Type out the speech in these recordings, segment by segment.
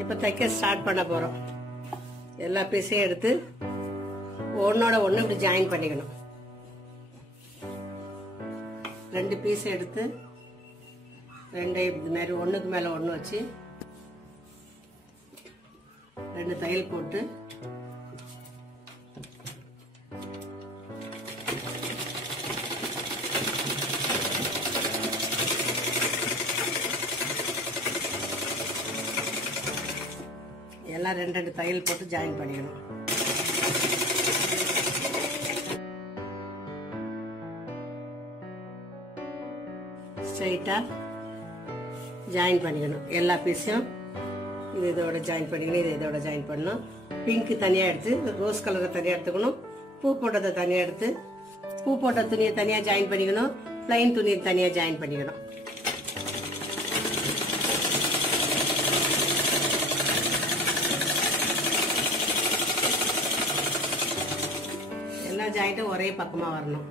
இப்போ தைக்க ஸ்டார்ட் பண்ண போறோம். எல்லா பீஸையும் எடுத்து ஒன்னோட ஒன்று இப்படி ஜாயின் பண்ணிக்கணும். 2 பீஸ் எடுத்து 2 இது மாதிரி ஒன்றுக்கு மேலே ஒன்று வச்சு 2 தையல் போட்டு எல்லாம் 2 தையல் போட்டு ஜாயின் பண்ணிக்கணும். ஸ்ட்ரைட்டா ஜாயின் பண்ணிக்கணும். எல்லா பீஸையும் இது இதோட ஜாயின் பண்ணிக்கணும். இது இதோட ஜாயின் பண்ணணும். பிங்க் தனியாக எடுத்து ரோஸ் கலரை தனியாக எடுத்துக்கணும். பூ போட்டதை தனியாக எடுத்து பூ போட்ட துணியை தனியாக ஜாயின் பண்ணிக்கணும். பிளைன் துணியை தனியாக ஜாயின் பண்ணிக்கணும். எல்லா ஜாயிண்ட்டும் ஒரே பக்கமாக வரணும்.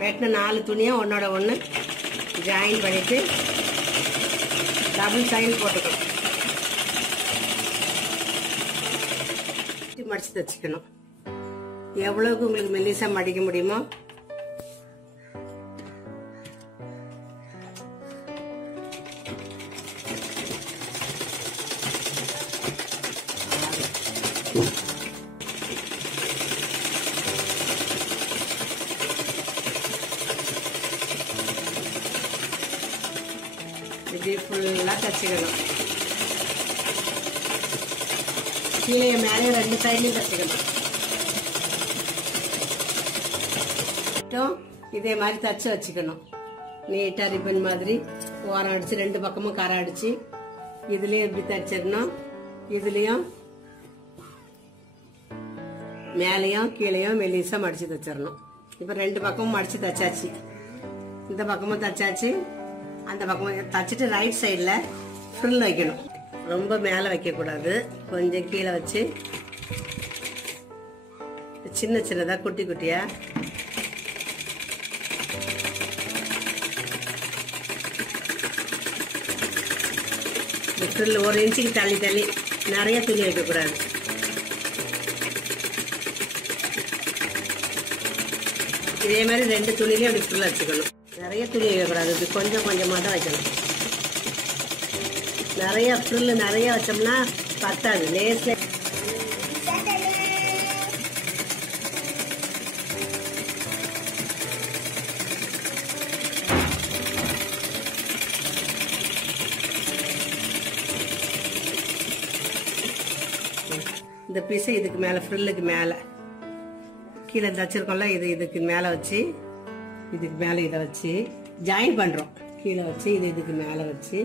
வெட்டின 4 துணியை ஒன்னோட ஒன்று ஜாயின் பண்ணிட்டு டபுள் சைடு போட்டுக்கணும். மடிச்சு தைச்சிக்கணும். எவ்வளவுக்கு உங்களுக்கு மெல்லிசா மடிக்க முடியுமோ இப்படி ஃபுல்லாக தச்சுக்கணும். கீழே மேலே 2 சைட்லையும் தச்சுக்கணும். இதே மாதிரி தச்சு வச்சுக்கணும். நீட்டாக ரிப்பன் மாதிரி ஓரம் அடிச்சு 2 பக்கமும் கரை அடிச்சு இதுலயும் இப்படி தச்சிடணும். இதுலயும் மேலையும் கீழையும் மெல்லிசா மடிச்சு தச்சிடணும். இப்ப 2 பக்கமும் மடிச்சு தச்சாச்சு. இந்த பக்கமும் தச்சாச்சு. அந்த பக்கமும் தச்சுட்டு ரைட் சைட்ல ஃப்ரில் வைக்கணும். ரொம்ப மேல வைக்க கூடாது. கொஞ்சம் கீழே வச்சு சின்ன சின்னதா குட்டி குட்டியா ஃப்ரில் 1 இன்ச்சுக்கு தள்ளி தள்ளி நிறைய துணி வைக்க கூடாது. இதே மாதிரி 2 துணிலையும் அப்படி ஃப்ரில் வச்சுக்கணும். நிறைய துணி வைக்கக்கூடாது. இது கொஞ்சம் கொஞ்சமாக தான் வைக்கணும். நிறைய ஃப்ரில் நிறைய வச்சோம்னா பத்தாது. லேஸ்ல இந்த பீஸை இதுக்கு மேல ஃப்ரில்லுக்கு மேல கீழே தச்சிருக்கோம்ல, இது இதுக்கு மேல வச்சு இதுக்கு மேல இதை வச்சு ஜாயின் பண்றோம். கீழே வச்சு இது இதுக்கு மேல வச்சு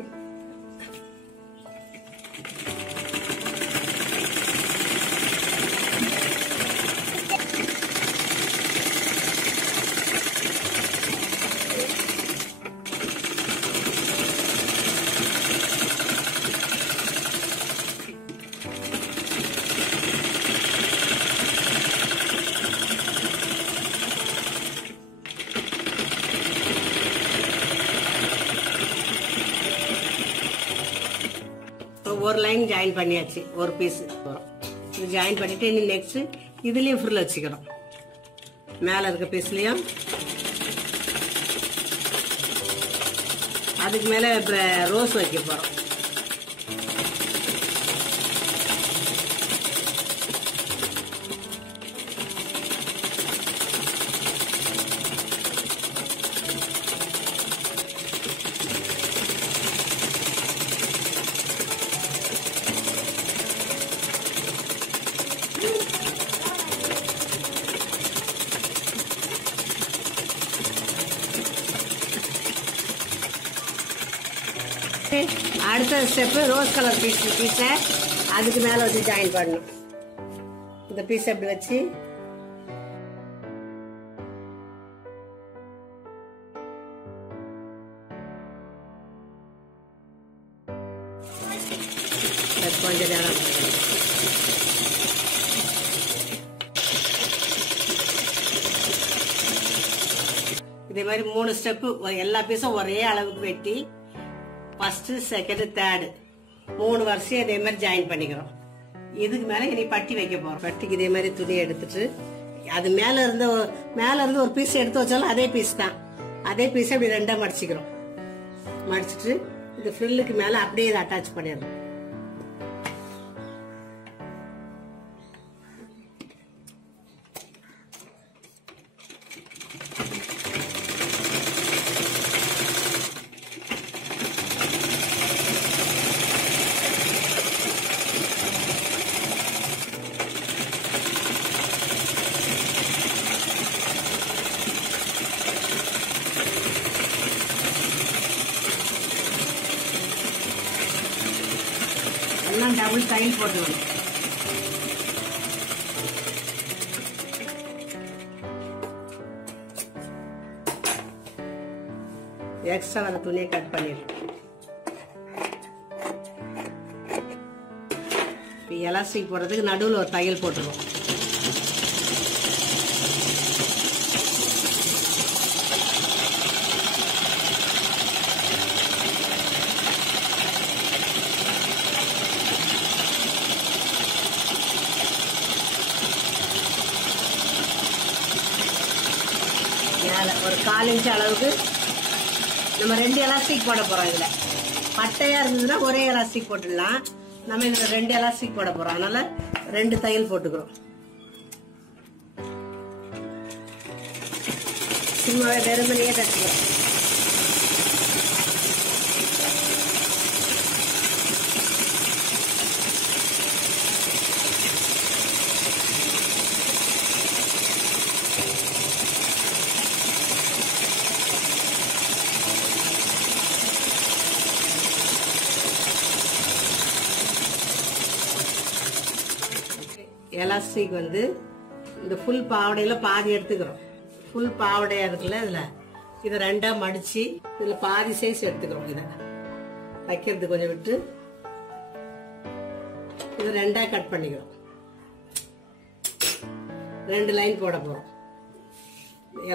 ஒரு லைன் ஜாயின் பண்ணியாச்சு. ஒரு பீஸ் வரும். இது ஜாயின் பண்ணிட்டு இனி நெக்ஸ்ட் இதுலயும் ஃப்ரில் வச்சுக்கிறோம். மேல இருக்க பீஸ்லயும் அதுக்கு மேல ரோஸ் வைக்க போறோம். அடுத்த ஸ்டெப் ரோஸ் கலர் பீஸை அதுக்கு மேல வச்சு ஜாயின் பண்ணணும். இந்த பீஸ் அப்படி வச்சு கொஞ்ச நேரம் இதே மாதிரி 3 ஸ்டெப் எல்லா பீஸும் ஒரே அளவுக்கு வெட்டி ஃபர்ஸ்ட் செகண்ட் தேர்டு 3 வரிசையை இதே மாதிரி ஜாயின் பண்ணிக்கிறோம். இதுக்கு மேல இனி பட்டி வைக்க போறோம். பட்டிக்கு இதே மாதிரி துணி எடுத்துட்டு அது மேல இருந்து ஒரு பீஸ் எடுத்து வச்சாலும் அதே பீஸ் தான். அதே பீஸ் அப்படி 2ஆ மடிச்சுக்கிறோம். மடிச்சிட்டு இந்த ஃப்ரில்லுக்கு மேல அப்படியே இதை அட்டாச் பண்ணிடுறோம். எல்லாம் டபுள் தையல் போட்டுக்கணும். எக்ஸ்ட்ரா வர துணியை கட் பண்ணிடணும். எலாஸ்டிக் போடுறதுக்கு நடுவில் ஒரு தையல் போட்டுருவோம். ஒரு 1/4 இன்ச் அளவுக்கு நம்ம 2 எலாஸ்டிக் போட போறோம். இதுல பட்டையா இருந்ததுன்னா ஒரே எலாஸ்டிக் போட்டுடலாம். நம்ம இதுல 2 எலாஸ்டிக் போட போறோம். அதனால 2 தையல் போட்டுக்கிறோம். சும்மாவே வெறுமனையே தச்சுக்கிறோம். எலாஸ்டிக் வந்து இந்த ஃபுல் பாவடையில பாதி எடுத்துக்கிறோம். ஃபுல் பாவடையா இருக்குல்ல, இதுல இதை 2ஆ மடிச்சு இதுல பாதி சைஸ் எடுத்துக்கிறோம். இத வைக்கிறது கொஞ்சம் விட்டு இது 2ஆ கட் பண்ணிக்கிறோம். 2 லைன் போட போறோம்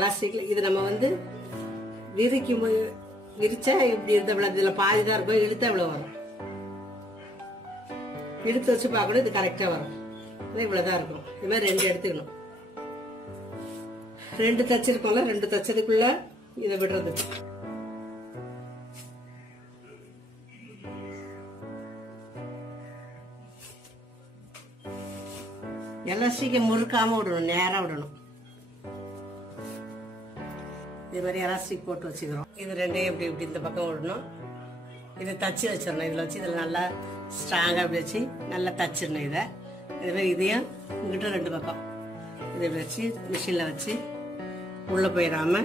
எலாஸ்டிக்ல. இது நம்ம வந்து விரிச்சா இப்படி இதுல பாதி தான் இருக்கும். இழுத்தா இவ்வளவு வரும். இழுத்து வச்சு பார்க்கணும். இது கரெக்டா வரும். இவ்வளவுதான் இருக்கும். இது மாதிரி 2 எடுத்துக்கணும். 2 தச்சிருக்கோம்ல, 2 தச்சதுக்குள்ள இதை விடுறது. எலாஸ்டிக்கை முறுக்காம விடணும், நேரா விடணும். இது மாதிரி எலாஸ்டிக் போட்டு வச்சுக்கிறோம். இது 2ஐயும் இப்படி இப்படி இந்த பக்கம் விடணும். இதை தச்சு வச்சிடணும். இதுல வச்சு இதுல நல்லா ஸ்ட்ராங்கா இப்படி வச்சு நல்லா தச்சிடணும். இதை இதுமாதிரி இதையும் இங்கிட்ட 2 பக்கம் இதை வச்சு மிஷினில் வச்சு உள்ளே போயிடாம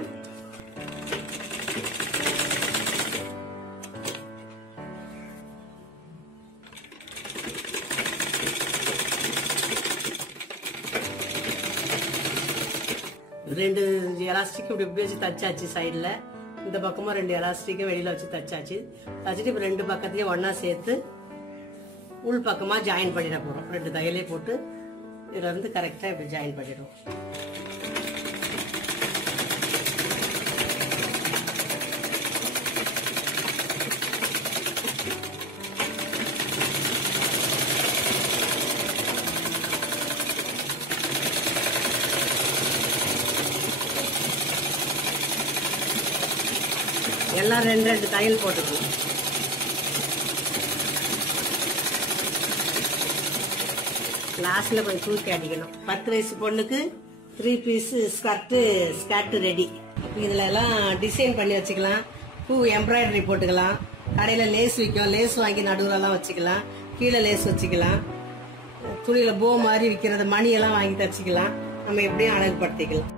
ரெண்டு எலாஸ்டிக் இப்படி இப்படி வச்சு தச்சாச்சு. சைடில் இந்த பக்கமும் 2 எலாஸ்டிக்கும் வெளியில் வச்சு தச்சாச்சு. தச்சுட்டு இப்போ 2 பக்கத்துலேயும் ஒன்றா சேர்த்து உள் பக்கமா ஜாயின் பண்ணிட போறோம். 2 தையலே போட்டு இதுல இருந்து கரெக்டா இப்படி ஜாயின் பண்ணிடுவோம். எல்லாம் 2 தையல் போட்டுக்கணும். லாஸ்ட்ல கொஞ்சம் தூக்கி அடிக்கணும். 10 வயசு பொண்ணுக்கு 3 பீஸ் ஸ்கர்ட் ரெடி. இதுல எல்லாம் டிசைன் பண்ணி வச்சுக்கலாம். பூ எம்ப்ராய்டரி போட்டுக்கலாம். கடையில லேஸ் விற்கும். லேஸ் வாங்கி நடுவுல எல்லாம் வச்சுக்கலாம். கீழே லேஸ் வச்சுக்கலாம். துணியில போ மாதிரி விற்கிறது மணி எல்லாம் வாங்கி தச்சுக்கலாம். நம்ம எப்படியும் அழகுபடுத்திக்கலாம்.